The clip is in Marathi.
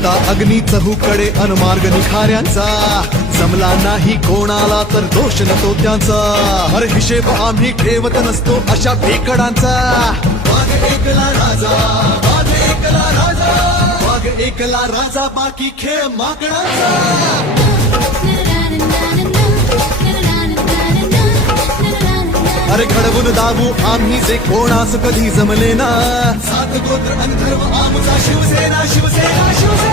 पेटता अग्नी चहूकडे अनमार्ग निखाऱ्यांचा, जमला नाही कोणाला तर दोष नसतो त्यांचा, अरे हिशेब आम्ही ठेवत नसतो अशा भेकडांचा. वाघ एकला राजा, वाघ एकला राजा, वाघ एकला राजा, बाकी खेळ माकडांचा. अरे घडवून दाबू आम्ही जे कोणास कधी जमले ना, सात गोत्र अंतर्व आमचा शिवसेना, शिवसेना, शिवसेना.